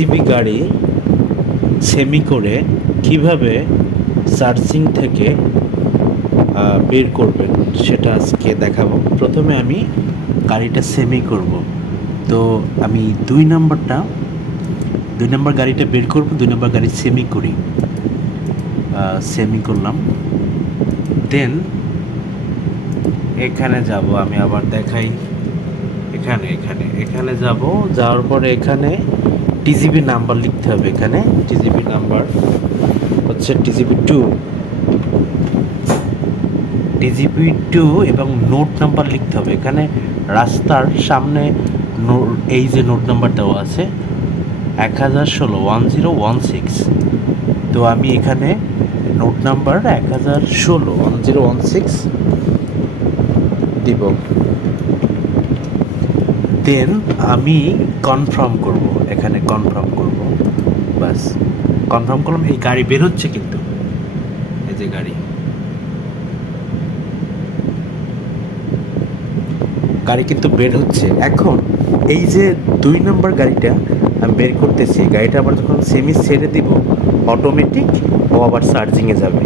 TGB গাড়ি semi করে কিভাবে সার্চিং থেকে বের করবেন সেটা আজকে দেখাবো। প্রথমে আমি গাড়িটা সেমি করব। তো আমি দুই নাম্বার গাড়িটা বের করব, 2 নম্বর গাড়ি সেমি করি। সেমি করলাম, দেন এখানে যাব। আমি আবার দেখাই, এখানে যাব। যাওয়ার পরে এখানে টিজিবি নাম্বার লিখতে হবে। এখানে টিজিবি নাম্বার হচ্ছে টিজিবি টু এবং নোট নাম্বার লিখতে হবে। এখানে রাস্তার সামনে এই যে নোট নাম্বার দেওয়া আছে 1016 1016। তো আমি এখানে নোট নাম্বার 1016 1016 দিব। দেন আমি কনফার্ম করব, এখানে কনফার্ম করব। বাস, কনফার্ম করলাম। এই গাড়ি বের হচ্ছে, কিন্তু এই যে গাড়ি কিন্তু বের হচ্ছে। এখন এই যে 2 নম্বর গাড়িটা আমি বের করতেছি, গাড়িটা আবার যখন সেমি ছেড়ে দিব অটোমেটিক ও আবার চার্জিংয়ে যাবে।